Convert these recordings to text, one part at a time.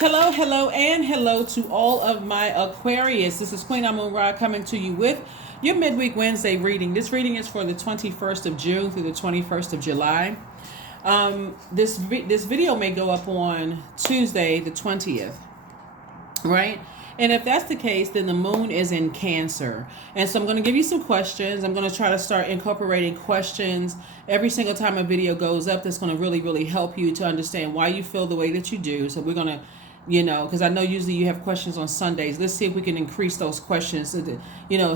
Hello, hello, and hello to all of my Aquarius. This is Queen Amun Ra coming to you with your midweek Wednesday reading. This reading is for the 21st of June through the 21st of July. This video may go up on Tuesday, the 20th, right? And if that's the case, then the moon is in Cancer. And so I'm going to give you some questions. I'm going to try to start incorporating questions every single time a video goes up. That's going to really help you to understand why you feel the way that you do. So we're going to, because I know usually you have questions on Sundays. Let's see if we can increase those questions to,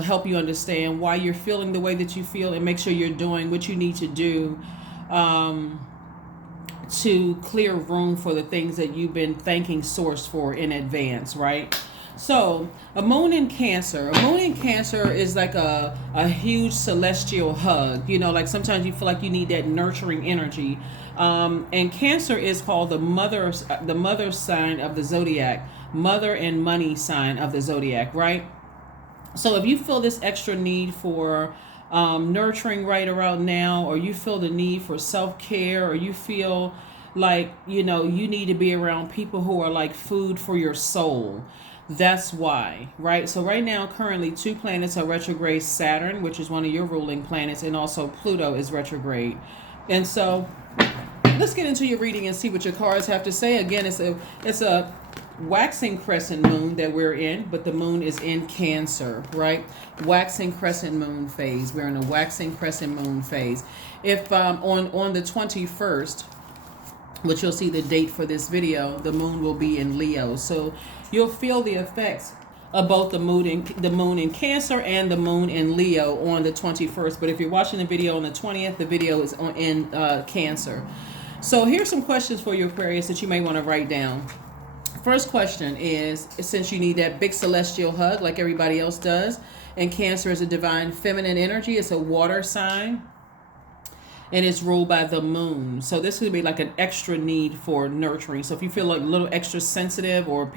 help you understand why you're feeling the way that you feel and make sure you're doing what you need to do to clear room for the things that you've been thanking Source for in advance, right? So a moon in Cancer. A moon in Cancer is like a huge celestial hug. Like sometimes you feel like you need that nurturing energy. And Cancer is called the mother sign of the Zodiac, mother and money sign of the Zodiac, right? So if you feel this extra need for nurturing right around now, or you feel the need for self-care, or you feel like, you need to be around people who are like food for your soul, that's why, right? So right now, currently, 2 planets are retrograde. Saturn, which is one of your ruling planets, and also Pluto is retrograde. And so let's get into your reading and see what your cards have to say. Again, it's a waxing crescent moon that we're in, but the moon is in Cancer, right? Waxing crescent moon phase. We're in a waxing crescent moon phase. If on the 21st, which you'll see the date for this video, the moon will be in Leo. So you'll feel the effects of both the moon in Cancer and the moon in Leo on the 21st. But if you're watching the video on the 20th, the video is in Cancer. So here's some questions for you, Aquarius, that you may want to write down. First question is, since you need that big celestial hug like everybody else does, and Cancer is a divine feminine energy, it's a water sign, and it's ruled by the moon. So this could be like an extra need for nurturing. So if you feel like a little extra sensitive, or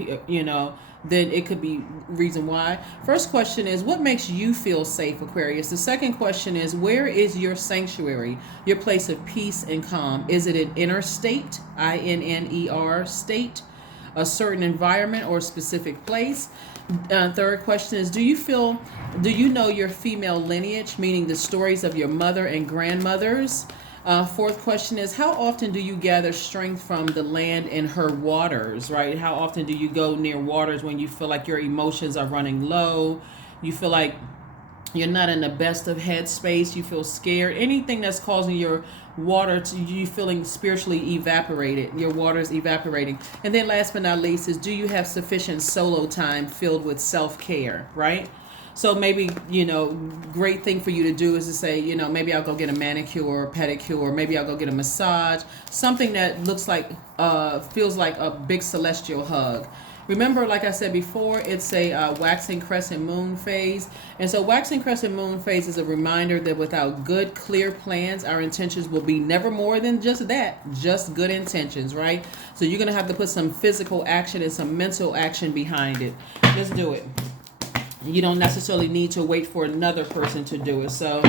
then it could be reason why. First question is, what makes you feel safe, Aquarius? The second question is, where is your sanctuary, your place of peace and calm? Is it an inner state, INNER state, a certain environment or a specific place? Third question is, do you know your female lineage, meaning the stories of your mother and grandmothers? Fourth question is, how often do you gather strength from the land and her waters, right? How often do you go near waters when you feel like your emotions are running low? You feel like you're not in the best of headspace. You feel scared. Anything that's causing your water to you feeling spiritually evaporated. Your water is evaporating. And then last but not least is, do you have sufficient solo time filled with self-care, right? So maybe, great thing for you to do is to say, maybe I'll go get a manicure or pedicure, or maybe I'll go get a massage, something that looks like, feels like a big celestial hug. Remember, like I said before, it's a waxing crescent moon phase. And so waxing crescent moon phase is a reminder that without good, clear plans, our intentions will be never more than just that, just good intentions, right? So you're going to have to put some physical action and some mental action behind it. Just do it. You don't necessarily need to wait for another person to do it. So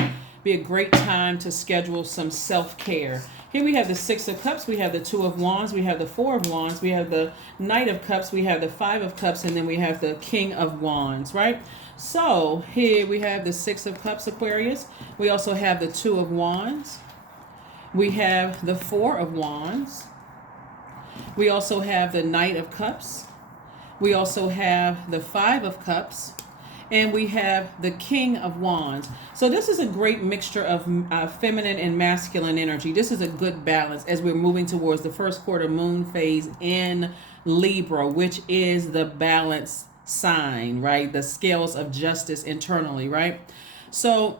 be a great time to schedule some self-care. Here we have the 6 of Cups, we have the 2 of Wands, we have the 4 of Wands, we have the Knight of Cups, we have the 5 of Cups, and then we have the King of Wands, right? So here we have the 6 of Cups, Aquarius. We also have the 2 of Wands. We have the 4 of Wands. We also have the Knight of Cups. We also have the 5 of Cups. And we have the King of Wands. So this is a great mixture of feminine and masculine energy. This is a good balance as we're moving towards the first quarter moon phase in Libra, which is the balance sign, right? The scales of justice internally, right? So,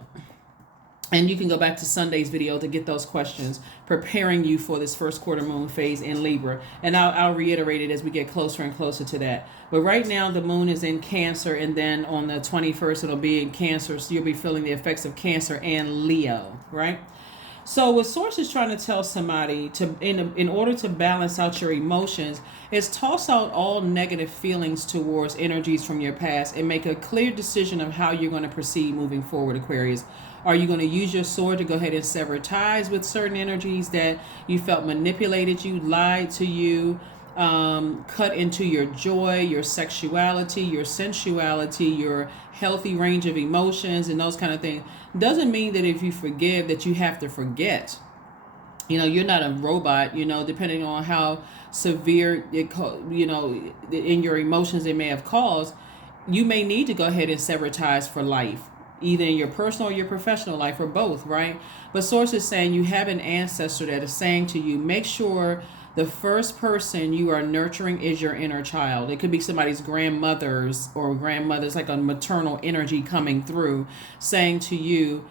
and you can go back to Sunday's video to get those questions, preparing you for this first quarter moon phase in Libra. And I'll reiterate it as we get closer and closer to that. But right now, the moon is in Cancer, and then on the 21st, it'll be in Cancer. So you'll be feeling the effects of Cancer and Leo, right? So what Source is trying to tell somebody, in order to balance out your emotions, is toss out all negative feelings towards energies from your past and make a clear decision of how you're going to proceed moving forward, Aquarius. Are you going to use your sword to go ahead and sever ties with certain energies that you felt manipulated you, lied to you, cut into your joy, your sexuality, your sensuality, your healthy range of emotions, and those kind of things. Doesn't mean that if you forgive that you have to forget. You're not a robot. Depending on how severe in your emotions it may have caused, you may need to go ahead and sever ties for life, either in your personal or your professional life, or both, right? But source is saying you have an ancestor that is saying to you, make sure the first person you are nurturing is your inner child. It could be somebody's grandmother's like a maternal energy coming through, saying to you,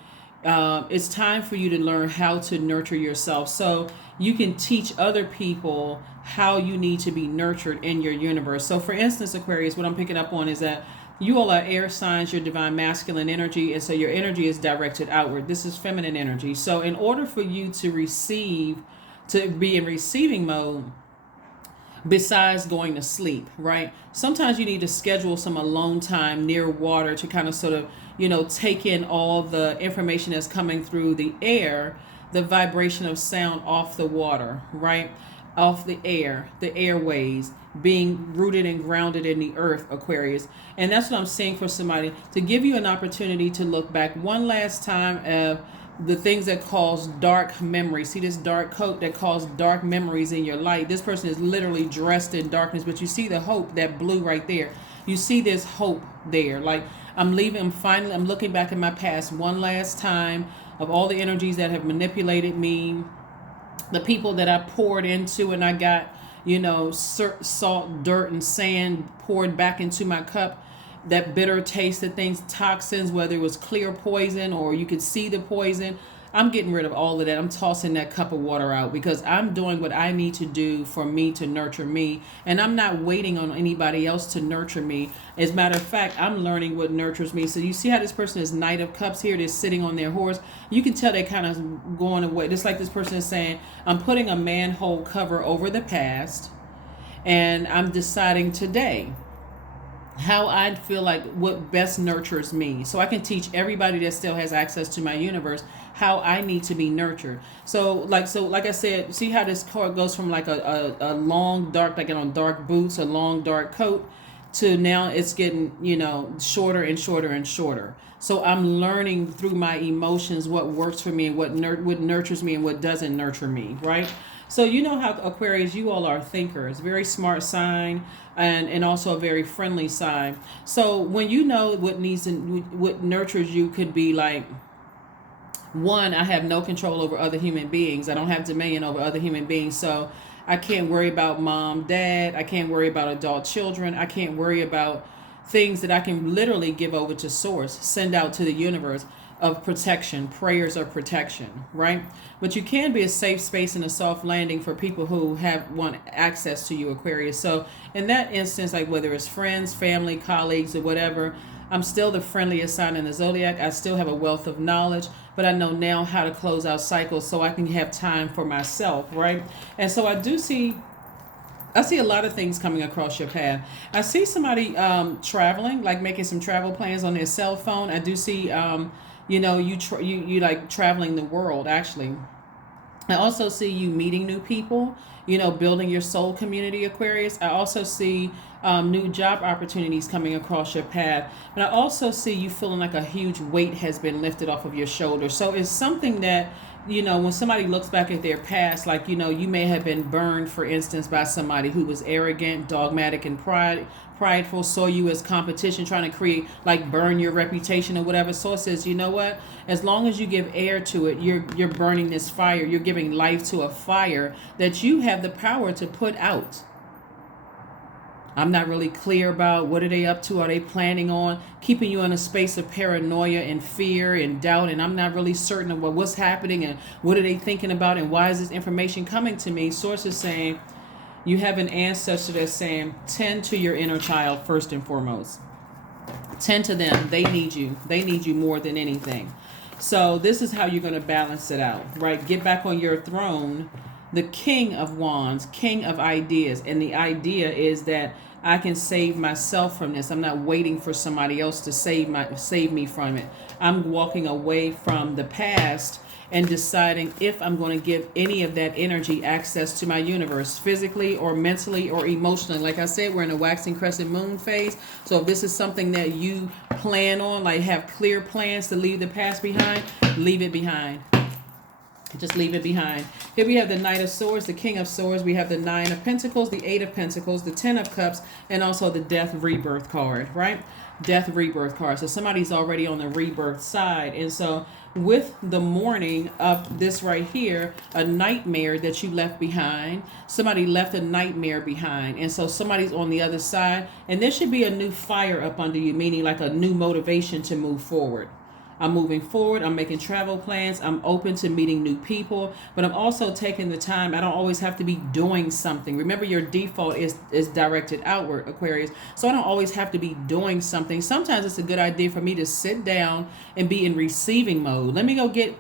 it's time for you to learn how to nurture yourself so you can teach other people how you need to be nurtured in your universe. So for instance, Aquarius, what I'm picking up on is that you all are air signs, your divine masculine energy, and so your energy is directed outward. This is feminine energy. So in order for you to be in receiving mode, besides going to sleep, right? Sometimes you need to schedule some alone time near water to kind of sort of, take in all the information that's coming through the air, the vibration of sound off the water, right? Off the air, the airways, being rooted and grounded in the earth, Aquarius. And that's what I'm saying for somebody, to give you an opportunity to look back one last time of the things that cause dark memories. See this dark coat that caused dark memories in your life. This person is literally dressed in darkness, but you see the hope, that blue right there. You see this hope there. Like, I'm looking back at my past one last time of all the energies that have manipulated me, the people that I poured into and I got, salt, dirt, and sand poured back into my cup. That bitter taste of things, toxins, whether it was clear poison or you could see the poison. I'm getting rid of all of that. I'm tossing that cup of water out because I'm doing what I need to do for me to nurture me. And I'm not waiting on anybody else to nurture me. As a matter of fact, I'm learning what nurtures me. So you see how this person is Knight of Cups here. They're sitting on their horse. You can tell they're kind of going away. Just like this person is saying, I'm putting a manhole cover over the past and I'm deciding today how I feel like what best nurtures me, so I can teach everybody that still has access to my universe how I need to be nurtured. So like I said, see how this card goes from like a long dark, like on dark boots, a long dark coat, to now it's getting shorter and shorter and shorter. So I'm learning through my emotions what works for me and what nurtures me and what doesn't nurture me, right? So how Aquarius, you all are thinkers, very smart sign, and also a very friendly sign. So when what nurtures you could be like, one, I have no control over other human beings. I don't have dominion over other human beings. So I can't worry about mom, dad. I can't worry about adult children. I can't worry about things that I can literally give over to source, send out to the universe of protection, prayers of protection, right? But you can be a safe space and a soft landing for people who want access to you, Aquarius. So in that instance, like whether it's friends, family, colleagues, or whatever, I'm still the friendliest sign in the Zodiac. I still have a wealth of knowledge, but I know now how to close out cycles so I can have time for myself, right? And so I see a lot of things coming across your path. I see somebody traveling, like making some travel plans on their cell phone. I do see you like traveling the world, actually. I also see you meeting new people, building your soul community, Aquarius. I also see new job opportunities coming across your path. And I also see you feeling like a huge weight has been lifted off of your shoulders. So it's something that, when somebody looks back at their past, like, you may have been burned, for instance, by somebody who was arrogant, dogmatic, and prideful, saw you as competition, trying to create, like, burn your reputation or whatever. So it says, you know what? As long as you give air to it, you're burning this fire. You're giving life to a fire that you have the power to put out. I'm not really clear about what are they up to. Are they planning on keeping you in a space of paranoia and fear and doubt? And I'm not really certain of what's happening and what are they thinking about and why is this information coming to me? Sources saying you have an ancestor that's saying tend to your inner child first and foremost. Tend to them. They need you. They need you more than anything. So this is how you're going to balance it out, right? Get back on your throne. The King of Wands, King of Ideas. And the idea is that I can save myself from this. I'm not waiting for somebody else to save me from it. I'm walking away from the past and deciding if I'm going to give any of that energy access to my universe, physically or mentally or emotionally. Like I said, we're in a waxing crescent moon phase. So if this is something that you plan on, like have clear plans to leave the past behind, leave it behind. Just leave it behind. Here we have the Knight of Swords, the King of Swords. We have the Nine of Pentacles, the Eight of Pentacles, the Ten of Cups, and also the Death Rebirth card, right? Death Rebirth card. So somebody's already on the rebirth side. And so with the mourning of this right here, a nightmare that you left behind, somebody left a nightmare behind. And so somebody's on the other side. And there should be a new fire up under you, meaning like a new motivation to move forward. I'm moving forward. I'm making travel plans. I'm open to meeting new people, but I'm also taking the time. I don't always have to be doing something. Remember, your default is directed outward, Aquarius. So I don't always have to be doing something. Sometimes it's a good idea for me to sit down and be in receiving mode. Let me go get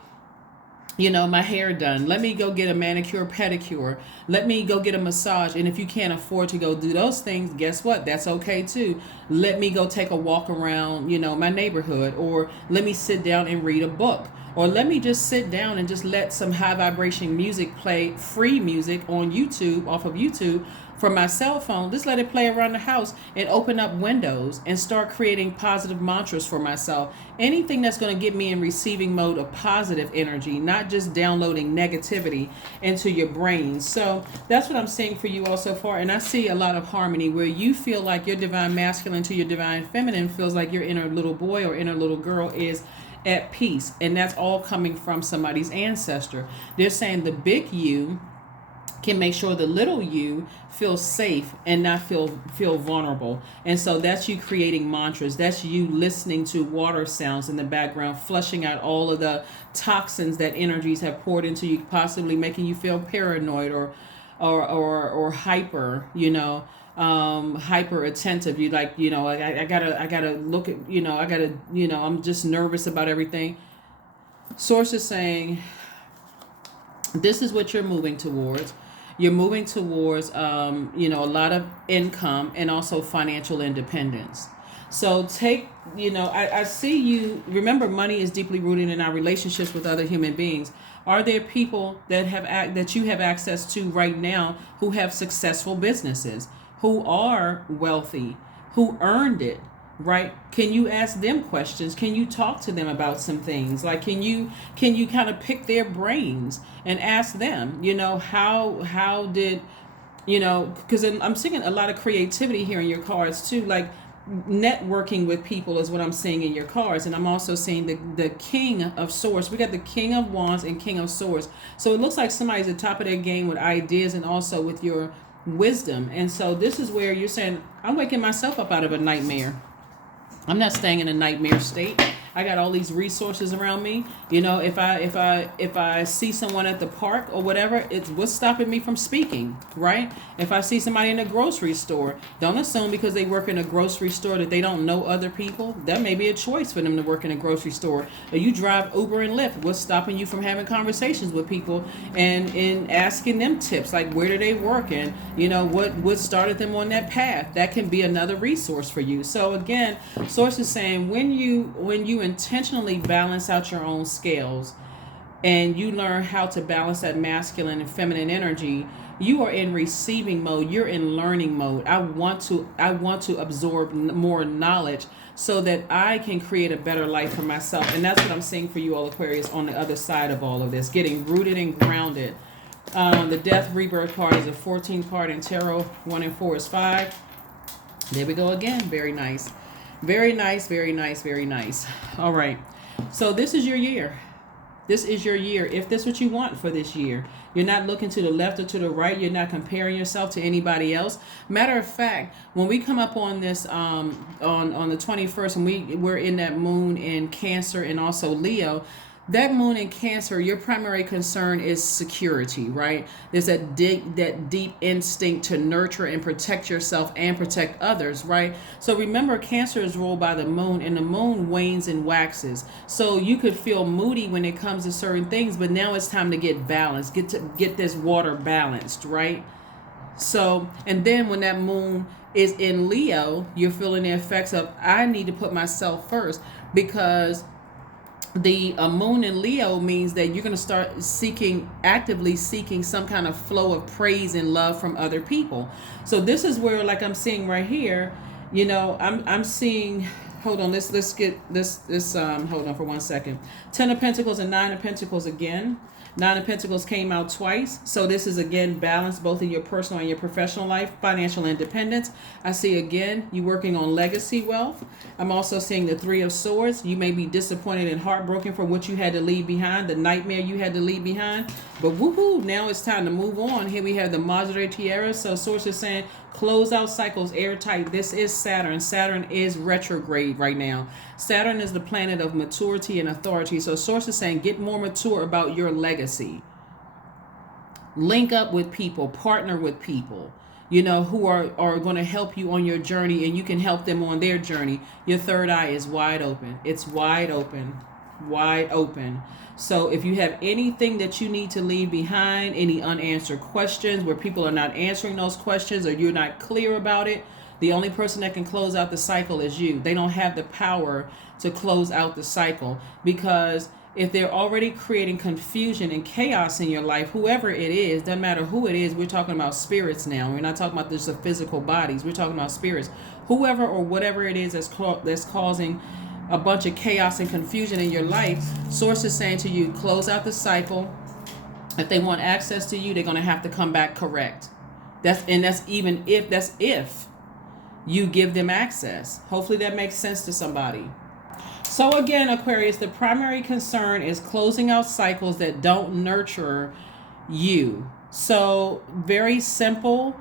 my hair done. Let me go get a manicure, pedicure. Let me go get a massage. And if you can't afford to go do those things, guess what? That's okay too. Let me go take a walk around, my neighborhood, or let me sit down and read a book, or let me just sit down and just let some high vibration music play, free music on YouTube, off of YouTube, from my cell phone. Just let it play around the house and open up windows and start creating positive mantras for myself. Anything that's going to get me in receiving mode of positive energy, not just downloading negativity into your brain. So that's what I'm seeing for you all so far. And I see a lot of harmony where you feel like your divine masculine to your divine feminine feels like your inner little boy or inner little girl is at peace. And that's all coming from somebody's ancestor. They're saying the big you can make sure the little you feels safe and not feel vulnerable. And so that's you creating mantras. That's you listening to water sounds in the background, flushing out all of the toxins that energies have poured into you, possibly making you feel paranoid or hyper, hyper attentive. You like, I gotta look at, I'm just nervous about everything. Source is saying this is what you're moving towards. You're moving towards, a lot of income and also financial independence. So take, I see you. Remember, money is deeply rooted in our relationships with other human beings. Are there people that you have access to right now who have successful businesses, who are wealthy, who earned it? Right? Can you ask them questions? Can you talk to them about some things? Like, can you kind of pick their brains and ask them, how did, because I'm seeing a lot of creativity here in your cards too, like networking with people is what I'm seeing in your cards. And I'm also seeing the King of Swords. We got the King of Wands and King of Swords. So it looks like somebody's at the top of their game with ideas and also with your wisdom. And so this is where you're saying, I'm waking myself up out of a nightmare. I'm not staying in a nightmare state. I got all these resources around me. If I see someone at the park or whatever, it's what's stopping me from speaking, right? If I see somebody in a grocery store, don't assume because they work in a grocery store that they don't know other people. That may be a choice for them to work in a grocery store. Or you drive Uber and Lyft. What's stopping you from having conversations with people and asking them tips, like where do they work and what started them on that path? That can be another resource for you. So again, Source is saying when you intentionally balance out your own scales and you learn how to balance that masculine and feminine energy, you are in receiving mode. You're in learning mode. I want to absorb more knowledge so that I can create a better life for myself. And that's what I'm seeing for you all, Aquarius, on the other side of all of this, getting rooted and grounded. The Death Rebirth card is a 14 card in Tarot. 1 and 4 is 5. There we go again. Very nice. Very nice, very nice, very nice. All right. So this is your year. This is your year. If that's what you want for this year, you're not looking to the left or to the right. You're not comparing yourself to anybody else. Matter of fact, when we come up on this on the 21st, and we're in that moon in Cancer and also Leo, that moon in Cancer, your primary concern is security, right? There's that deep instinct to nurture and protect yourself and protect others, right? So remember, Cancer is ruled by the moon, and the moon wanes and waxes. So you could feel moody when it comes to certain things, but now it's time to get balanced, get this water balanced, right? So, and then when that moon is in Leo, you're feeling the effects of, I need to put myself first, because The moon in Leo means that you're going to start actively seeking some kind of flow of praise and love from other people. So this is where, like I'm seeing right here, I'm seeing. Hold on, let's get this. Hold on for 1 second. 10 of Pentacles and 9 of Pentacles again. 9 of Pentacles came out twice. So this is again balance both in your personal and your professional life, financial independence. I see again you working on legacy wealth. I'm also seeing the 3 of Swords. You may be disappointed and heartbroken for what you had to leave behind, the nightmare you had to leave behind. But woohoo, now it's time to move on. Here we have the Madre Tierra. So Source is saying close out cycles airtight. This is Saturn. Saturn is retrograde right now. Saturn is the planet of maturity and authority. So Source is saying get more mature about your legacy. Link up with people, partner with people, who are going to help you on your journey, and you can help them on their journey. Your third eye is wide open. It's wide open, wide open. So if you have anything that you need to leave behind, any unanswered questions where people are not answering those questions or you're not clear about it, the only person that can close out the cycle is you. They don't have the power to close out the cycle, because if they're already creating confusion and chaos in your life, whoever it is, doesn't matter who it is, we're talking about spirits now. We're not talking about just the physical bodies. We're talking about spirits. Whoever or whatever it is that's causing a bunch of chaos and confusion in your life, Source is saying to you, close out the cycle. If they want access to you, they're going to have to come back correct. That's if you give them access. Hopefully that makes sense to somebody. So again, Aquarius, the primary concern is closing out cycles that don't nurture you. So very simple.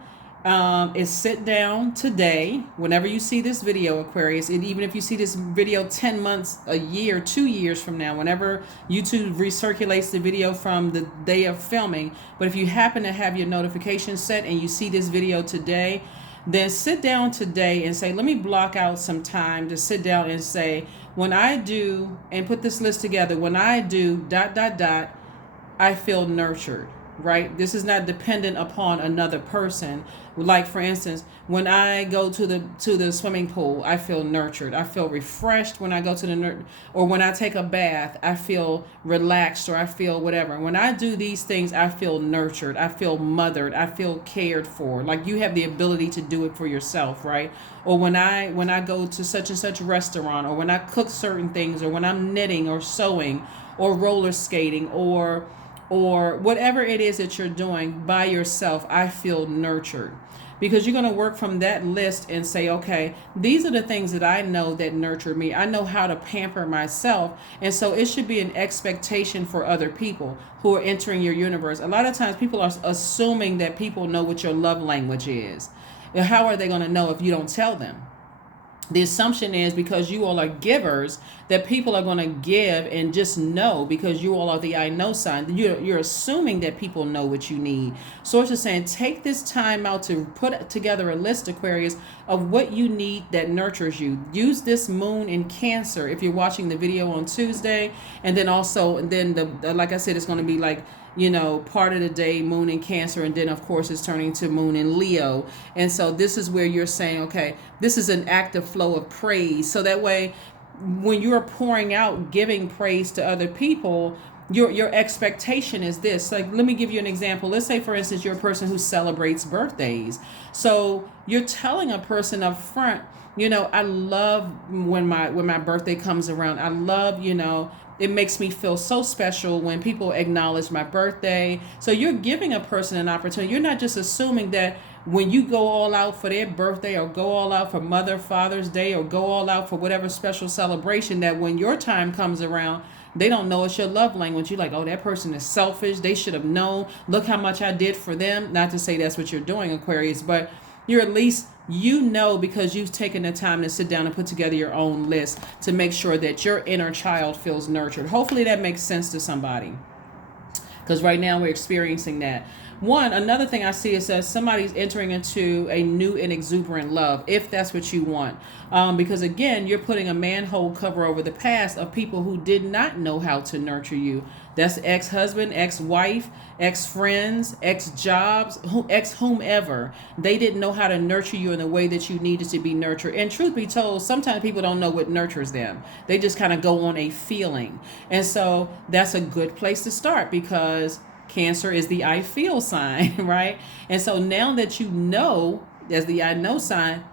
Is sit down today, whenever you see this video, Aquarius, and even if you see this video 10 months, a year, 2 years from now, whenever YouTube recirculates the video from the day of filming, but if you happen to have your notifications set and you see this video today, then sit down today and say, let me block out some time to sit down and say, when I do, and put this list together, when I do ... I feel nurtured. Right? This is not dependent upon another person. Like, for instance, when I go to the swimming pool, I feel nurtured. I feel refreshed when I go to or when I take a bath, I feel relaxed, or I feel whatever. When I do these things, I feel nurtured. I feel mothered. I feel cared for. Like, you have the ability to do it for yourself, right? Or when I go to such and such restaurant, or when I cook certain things, or when I'm knitting or sewing or roller skating or whatever it is that you're doing by yourself, I feel nurtured. Because you're going to work from that list and say, okay, these are the things that I know that nurture me. I know how to pamper myself. And so it should be an expectation for other people who are entering your universe. A lot of times people are assuming that people know what your love language is. How are they going to know if you don't tell them? The assumption is because you all are givers that people are going to give and just know, because you all are the I know sign. You're assuming that people know what you need. Source is saying take this time out to put together a list, Aquarius, of what you need that nurtures you. Use this moon in Cancer if you're watching the video on Tuesday. And then also, like I said, it's going to be like, part of the day, moon in Cancer, and then of course it's turning to moon in Leo. And so this is where you're saying, okay, this is an active flow of praise. So that way, when you're pouring out, giving praise to other people, your expectation is this. Like, let me give you an example. Let's say, for instance, you're a person who celebrates birthdays. So you're telling a person up front, I love when my birthday comes around. I love, it makes me feel so special when people acknowledge my birthday. So you're giving a person an opportunity. You're not just assuming that when you go all out for their birthday, or go all out for Father's Day, or go all out for whatever special celebration, that when your time comes around, they don't know it's your love language. You're like, oh, that person is selfish. They should have known. Look how much I did for them. Not to say that's what you're doing, Aquarius, but you're at least, because you've taken the time to sit down and put together your own list to make sure that your inner child feels nurtured. Hopefully that makes sense to somebody, because right now we're experiencing that. Another thing I see is that somebody's entering into a new and exuberant love, if that's what you want. Because again, you're putting a manhole cover over the past of people who did not know how to nurture you. That's ex-husband, ex-wife, ex-friends, ex-jobs, ex-whomever. They didn't know how to nurture you in the way that you needed to be nurtured. And truth be told, sometimes people don't know what nurtures them. They just kind of go on a feeling. And so that's a good place to start, because Cancer is the I feel sign, right? And so now that you know, as the I know sign,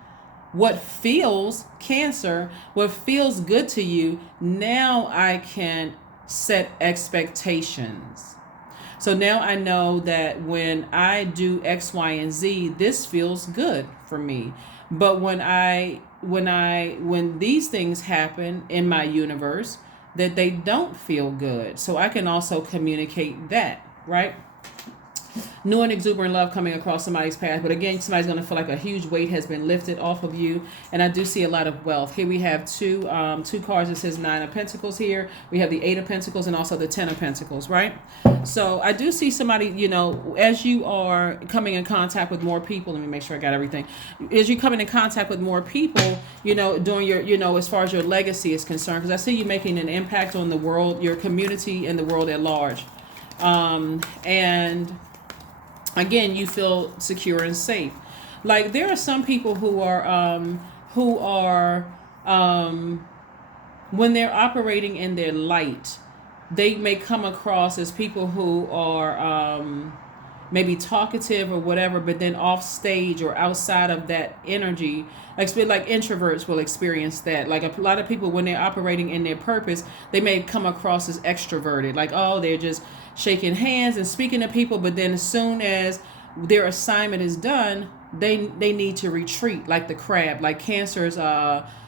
what feels Cancer, what feels good to you, now I can set expectations. So now I know that when I do X, Y, and Z, this feels good for me. But when these things happen in my universe, that they don't feel good. So I can also communicate that, right? New and exuberant love coming across somebody's path. But again, somebody's going to feel like a huge weight has been lifted off of you. And I do see a lot of wealth. Here we have two cards that says 9 of Pentacles here. We have the 8 of Pentacles and also the 10 of Pentacles, right? So I do see somebody, as you are coming in contact with more people, let me make sure I got everything. As you coming in contact with more people, doing your, as far as your legacy is concerned, because I see you making an impact on the world, your community, and the world at large. And again, you feel secure and safe. Like there are some people who are when they're operating in their light, they may come across as people who are maybe talkative or whatever, but then off stage or outside of that energy, like introverts will experience that. Like a lot of people, when they're operating in their purpose, they may come across as extroverted, like, oh, they're just shaking hands and speaking to people, but then as soon as their assignment is done, they need to retreat, like the crab. Like Cancer's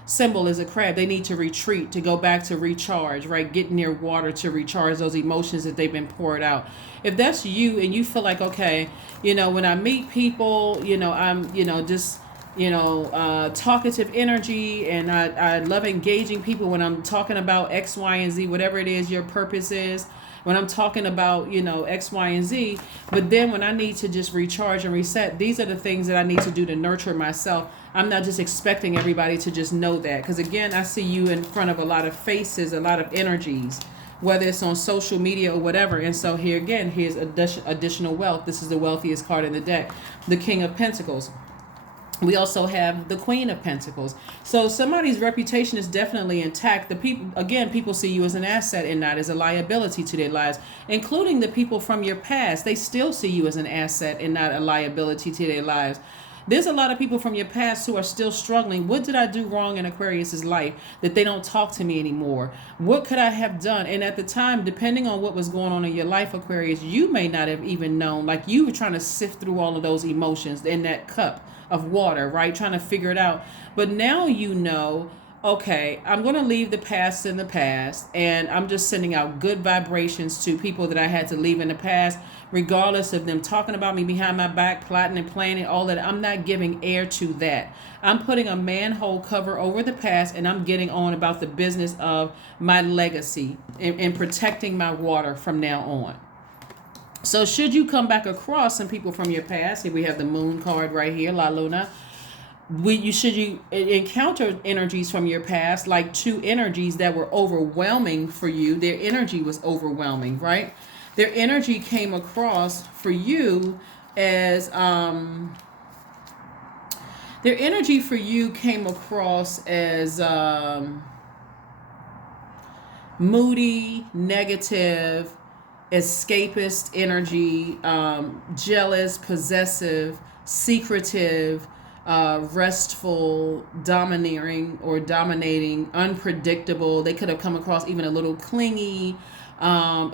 symbol is a crab. They need to retreat, to go back to recharge, right? Get near water to recharge those emotions that they've been poured out. If that's you and you feel like, okay, when I meet people, I'm, just talkative energy, and I love engaging people when I'm talking about X, Y, and Z, whatever it is your purpose is. When I'm talking about, X, Y, and Z, but then when I need to just recharge and reset, these are the things that I need to do to nurture myself. I'm not just expecting everybody to just know that. Because again, I see you in front of a lot of faces, a lot of energies, whether it's on social media or whatever. And so here again, here's additional wealth. This is the wealthiest card in the deck, the King of Pentacles. We also have the Queen of Pentacles. So somebody's reputation is definitely intact. People see you as an asset and not as a liability to their lives, including the people from your past. They still see you as an asset and not a liability to their lives. There's a lot of people from your past who are still struggling. What did I do wrong in Aquarius's life that they don't talk to me anymore? What could I have done? And at the time, depending on what was going on in your life, Aquarius, you may not have even known. Like you were trying to sift through all of those emotions in that cup of water, right? Trying to figure it out. But now okay, I'm going to leave the past in the past, and I'm just sending out good vibrations to people that I had to leave in the past, regardless of them talking about me behind my back, plotting and planning, all that. I'm not giving air to that. I'm putting a manhole cover over the past, and I'm getting on about the business of my legacy and protecting my water from now on. So should you come back across some people from your past, here we have the Moon card right here, La Luna. You encounter energies from your past, like two energies that were overwhelming for you. Their energy was overwhelming, right? Their energy came across for you as moody, negative, escapist energy, jealous, possessive, secretive, restful, domineering or dominating, unpredictable. They could have come across even a little clingy,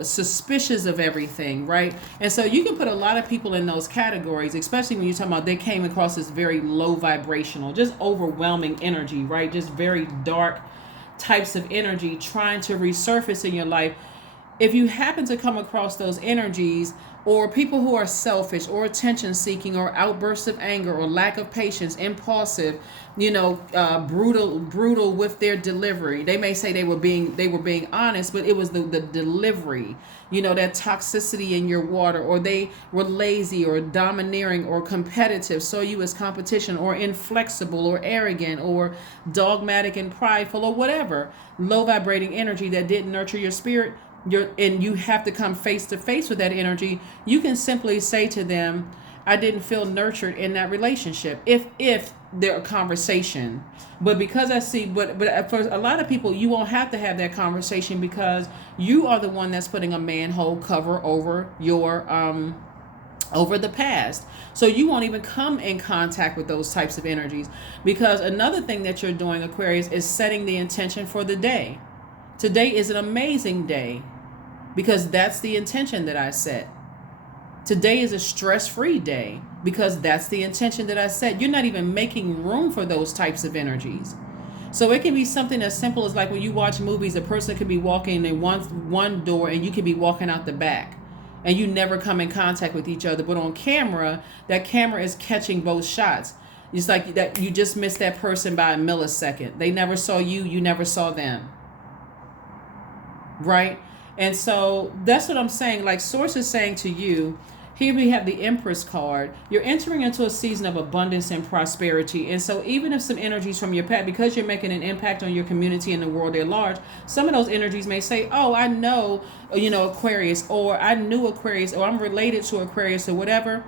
suspicious of everything, right? And so you can put a lot of people in those categories, especially when you're talking about they came across as very low vibrational, just overwhelming energy, right? Just very dark types of energy trying to resurface in your life. If you happen to come across those energies, or people who are selfish or attention seeking or outbursts of anger or lack of patience, impulsive, brutal with their delivery. They may say they were being honest, but it was the delivery, that toxicity in your water, or they were lazy or domineering or competitive, saw you as competition, or inflexible or arrogant or dogmatic and prideful, or whatever low vibrating energy that didn't nurture your spirit. And you have to come face to face with that energy. You can simply say to them, I didn't feel nurtured in that relationship, if they're a conversation. But because I see, but for a lot of people, you won't have to have that conversation, because you are the one that's putting a manhole cover over your over the past. So you won't even come in contact with those types of energies. Because another thing that you're doing, Aquarius, is setting the intention for the day. Today is an amazing day, because that's the intention that I set. Today is a stress-free day, because that's the intention that I set. You're not even making room for those types of energies. So it can be something as simple as, like, when you watch movies, a person could be walking in one door and you could be walking out the back, and you never come in contact with each other. But on camera, that camera is catching both shots. It's like that you just missed that person by a millisecond. They never saw you, you never saw them. Right? And so that's what I'm saying. Like, Source is saying to you, here we have the Empress card. You're entering into a season of abundance and prosperity. And so even if some energies from your past, because you're making an impact on your community and the world at large, some of those energies may say, oh, I know, Aquarius, or I knew Aquarius, or I'm related to Aquarius, or whatever.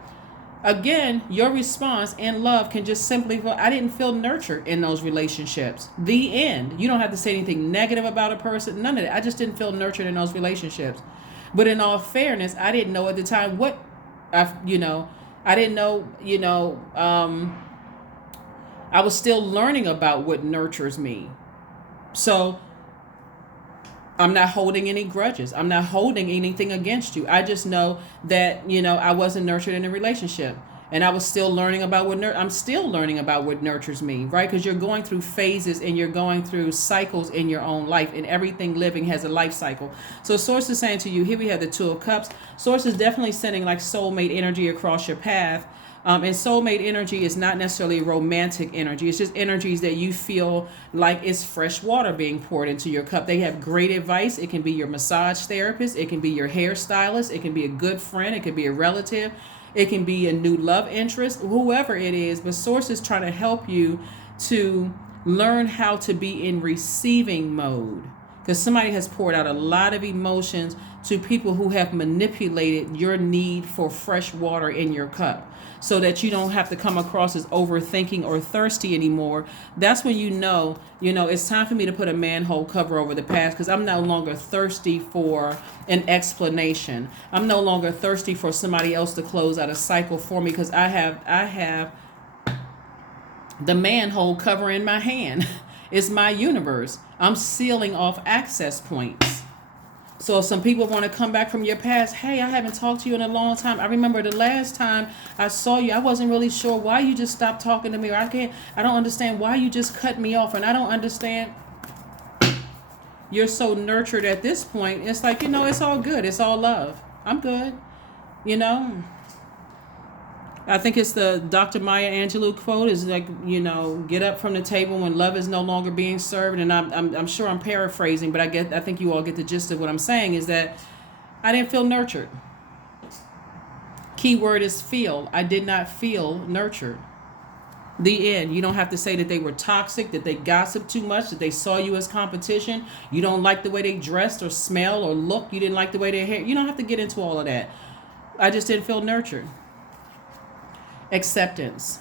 Again, your response in love can just simply be, I didn't feel nurtured in those relationships. The end. You don't have to say anything negative about a person. None of that. I just didn't feel nurtured in those relationships. But in all fairness, I didn't know at the time what, I didn't know, I was still learning about what nurtures me. So I'm not holding any grudges. I'm not holding anything against you. I just know that, I wasn't nurtured in a relationship. And I was still learning about I'm still learning about what nurtures me, right? Because you're going through phases and you're going through cycles in your own life, and everything living has a life cycle. So Source is saying to you, here we have the Two of Cups. Source is definitely sending like soulmate energy across your path. And soulmate energy is not necessarily romantic energy. It's just energies that you feel like it's fresh water being poured into your cup. They have great advice. It can be your massage therapist. It can be your hairstylist. It can be a good friend. It can be a relative. It can be a new love interest, whoever it is. But Source is trying to help you to learn how to be in receiving mode. Because somebody has poured out a lot of emotions to people who have manipulated your need for fresh water in your cup, so that you don't have to come across as overthinking or thirsty anymore. That's when you know, it's time for me to put a manhole cover over the past, because I'm no longer thirsty for an explanation. I'm no longer thirsty for somebody else to close out a cycle for me, because I have the manhole cover in my hand. It's my universe. I'm sealing off access points. So if some people want to come back from your past, hey, I haven't talked to you in a long time. I remember the last time I saw you, I wasn't really sure why you just stopped talking to me. Or I don't understand why you just cut me off. And I don't understand. You're so nurtured at this point. It's like, it's all good. It's all love. I'm good. I think it's the Dr. Maya Angelou quote is like, get up from the table when love is no longer being served. And I'm sure I'm paraphrasing, but I think you all get the gist of what I'm saying, is that I didn't feel nurtured. Key word is feel. I did not feel nurtured. The end. You don't have to say that they were toxic, that they gossiped too much, that they saw you as competition. You don't like the way they dressed or smell or look. You didn't like the way they hair. You don't have to get into all of that. I just didn't feel nurtured. Acceptance.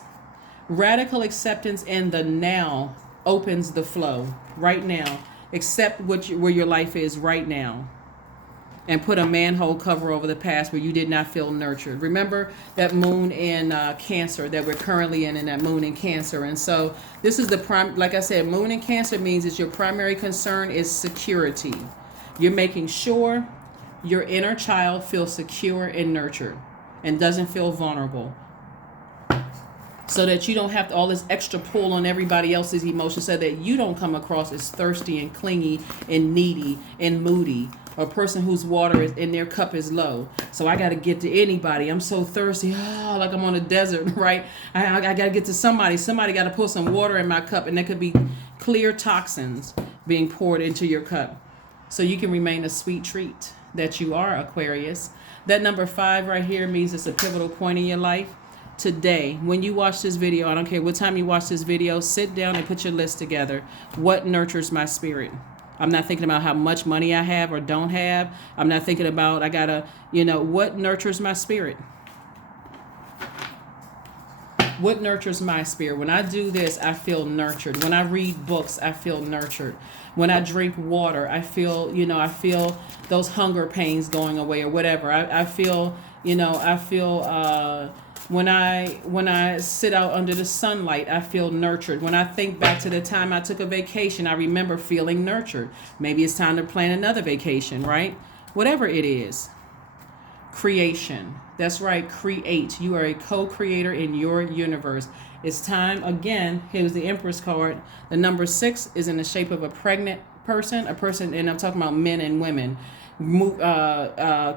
Radical acceptance in the now opens the flow. Right now. Accept where your life is right now. And put a manhole cover over the past where you did not feel nurtured. Remember that moon in Cancer that we're currently in, and that moon in Cancer. And so this is the prime, like I said, moon in Cancer means that your primary concern is security. You're making sure your inner child feels secure and nurtured and doesn't feel vulnerable. so that you don't have all this extra pull on everybody else's emotions, so that you don't come across as thirsty and clingy and needy and moody, or a person whose water is in their cup is low. So I got to get to anybody. I'm so thirsty, like I'm on a desert, right? I got to get to somebody. Somebody got to put some water in my cup, and there could be clear toxins being poured into your cup, so you can remain a sweet treat that you are, Aquarius. That number 5 right here means it's a pivotal point in your life. Today, when you watch this video, I don't care what time you watch this video, sit down and put your list together. What nurtures my spirit? I'm not thinking about how much money I have or don't have. I'm not thinking about, I gotta, what nurtures my spirit? What nurtures my spirit? When I do this, I feel nurtured. When I read books, I feel nurtured. When I drink water, I feel, I feel those hunger pains going away or whatever. I feel, when I sit out under the sunlight, I feel nurtured. When I think back to the time I took a vacation, I remember feeling nurtured. Maybe it's time to plan another vacation, right? Whatever it is. Creation. That's right, create. You are a co-creator in your universe. It's time, again, here's the Empress card. The number 6 is in the shape of a pregnant person, and I'm talking about men and women.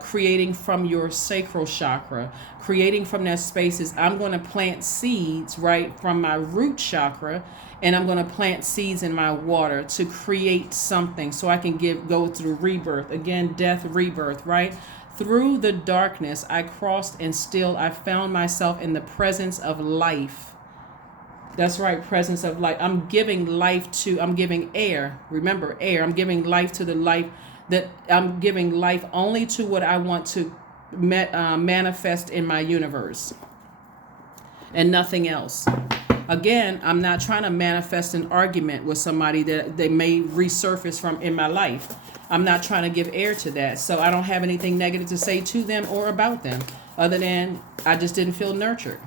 Creating from your sacral chakra, creating from that spaces. I'm going to plant seeds right from my root chakra, and I'm going to plant seeds in my water to create something so I can go through rebirth. Again, death, rebirth, right? Through the darkness I crossed, and still I found myself in the presence of life. That's right, presence of life. I'm giving air. Remember, air. I'm giving life to the life that I'm giving life only to what I want to manifest in my universe, and nothing else. Again, I'm not trying to manifest an argument with somebody that they may resurface from in my life. I'm not trying to give air to that. So I don't have anything negative to say to them or about them, other than I just didn't feel nurtured.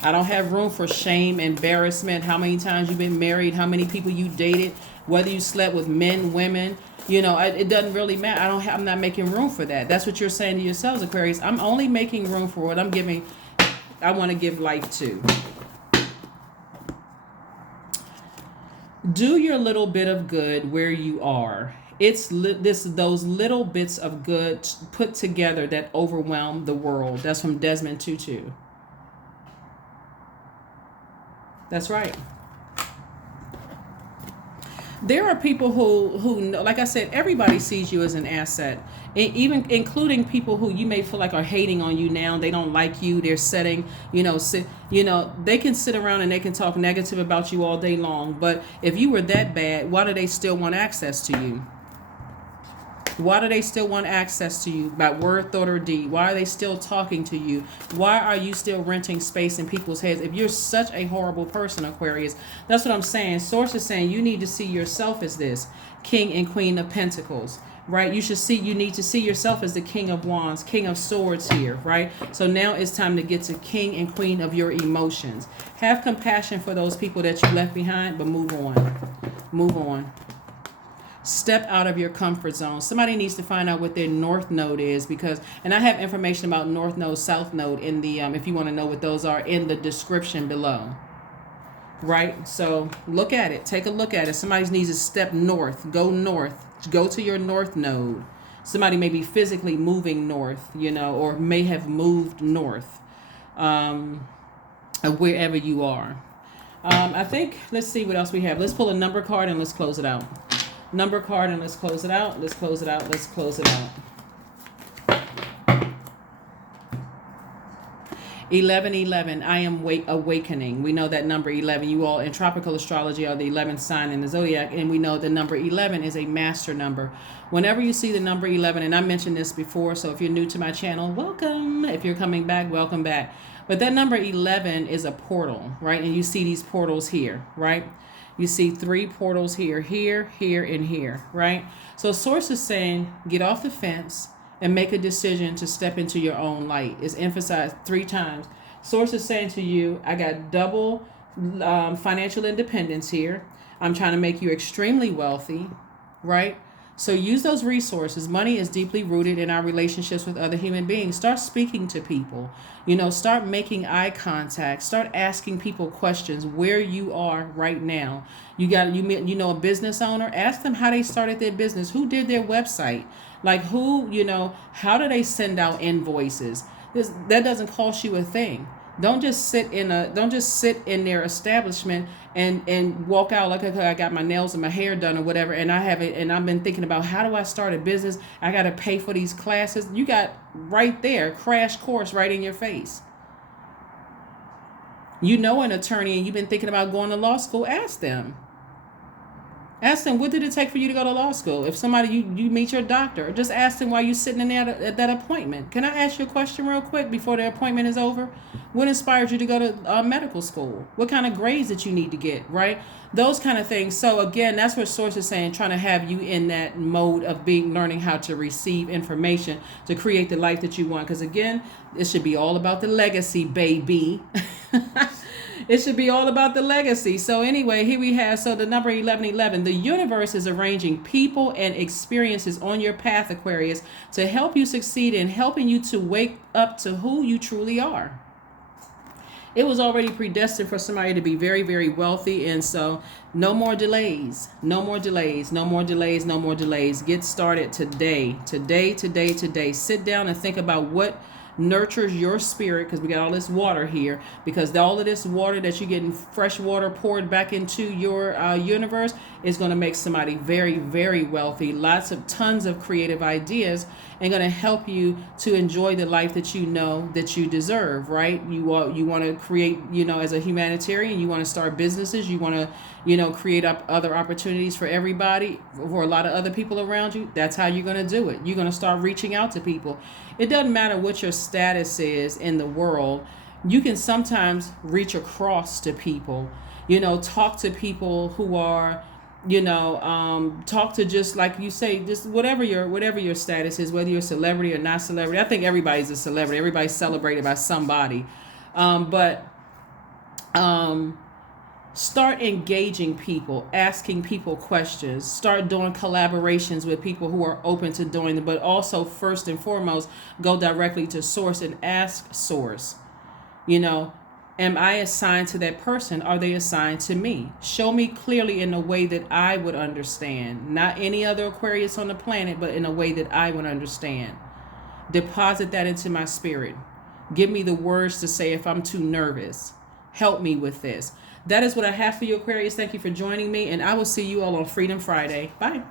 I don't have room for shame, embarrassment, how many times you've been married, how many people you dated, whether you slept with men, women. It doesn't really matter. I'm not making room for that. That's what you're saying to yourselves, Aquarius. I'm only making room for what I want to give life to. Do your little bit of good where you are. It's those little bits of good put together that overwhelm the world. That's from Desmond Tutu. That's right. There are people who know, like I said, everybody sees you as an asset, even including people who you may feel like are hating on you now. They don't like you. They're setting, they can sit around and they can talk negative about you all day long. But if you were that bad, why do they still want access to you? Why do they still want access to you by word, thought, or deed? Why are they still talking to you? Why are you still renting space in people's heads? If you're such a horrible person, Aquarius, that's what I'm saying. Source is saying you need to see yourself as this King and Queen of Pentacles, right? You need to see yourself as the King of Wands, King of Swords here, right? So now it's time to get to King and Queen of your emotions. Have compassion for those people that you left behind, but move on. Move on. Step out of your comfort zone. Somebody needs to find out what their North Node is, and I have information about North Node, South Node in the, if you want to know what those are, in the description below. Right? So look at it. Take a look at it. Somebody needs to step north. Go north. Go to your North Node. Somebody may be physically moving north, or may have moved north, wherever you are. I think, let's see what else we have. Let's pull a number card and let's close it out. Number card and let's close it out. Let's close it out. Let's close it out. 1111. I am awakening. We know that number 11. You all in tropical astrology are the 11th sign in the Zodiac, and we know the number 11 is a master number. Whenever you see the number 11, and I mentioned this before, so if you're new to my channel, welcome. If you're coming back, welcome back. But that number 11 is a portal, right? And you see these portals here, right? You see 3 portals here, here, and here, right? So Source is saying, get off the fence and make a decision to step into your own light. It's emphasized 3 times. Source is saying to you, I got double financial independence here. I'm trying to make you extremely wealthy, right? So use those resources. Money is deeply rooted in our relationships with other human beings. Start speaking to people. Start making eye contact. Start asking people questions where you are right now. A business owner, ask them how they started their business, who did their website, like how do they send out invoices. That doesn't cost you a thing. Don't just sit in their establishment and walk out like, okay, I got my nails and my hair done or whatever, and I've been thinking about, how do I start a business? I got to pay for these classes. You got right there, crash course right in your face. An attorney and you've been thinking about going to law school, ask them. Ask them, what did it take for you to go to law school? If somebody, you meet your doctor, just ask them while you're sitting in there at that appointment. Can I ask you a question real quick before the appointment is over? What inspired you to go to medical school? What kind of grades that you need to get, right? Those kind of things. So again, that's what Source is saying, trying to have you in that mode of learning how to receive information to create the life that you want. Because again, it should be all about the legacy, baby. It should be all about the legacy. So anyway, here we have, the number 1111, the universe is arranging people and experiences on your path, Aquarius, to help you succeed in helping you to wake up to who you truly are. It was already predestined for somebody to be very, very wealthy. And so no more delays, no more delays, no more delays, no more delays. Get started today. Sit down and think about what nurtures your spirit, because we got all this water here, because all of this water that you're getting, fresh water poured back into your universe, is going to make somebody very, very wealthy. Tons of creative ideas, and going to help you to enjoy the life that you know that you deserve, right? You want to create, as a humanitarian, you want to start businesses, you want to create up other opportunities for everybody, for a lot of other people around you. That's how you're going to do it. You're going to start reaching out to people. It doesn't matter what your status is in the world. You can sometimes reach across to people, talk to people who are, talk to, just like you say, just whatever your status is, whether you're a celebrity or not celebrity. I think everybody's a celebrity. Everybody's celebrated by somebody. Start engaging people, asking people questions, start doing collaborations with people who are open to doing them, but also first and foremost, go directly to Source and ask Source, am I assigned to that person? Are they assigned to me? Show me clearly in a way that I would understand, not any other Aquarius on the planet, but in a way that I would understand. Deposit that into my spirit. Give me the words to say if I'm too nervous. Help me with this. That is what I have for you, Aquarius. Thank you for joining me, and I will see you all on Freedom Friday. Bye.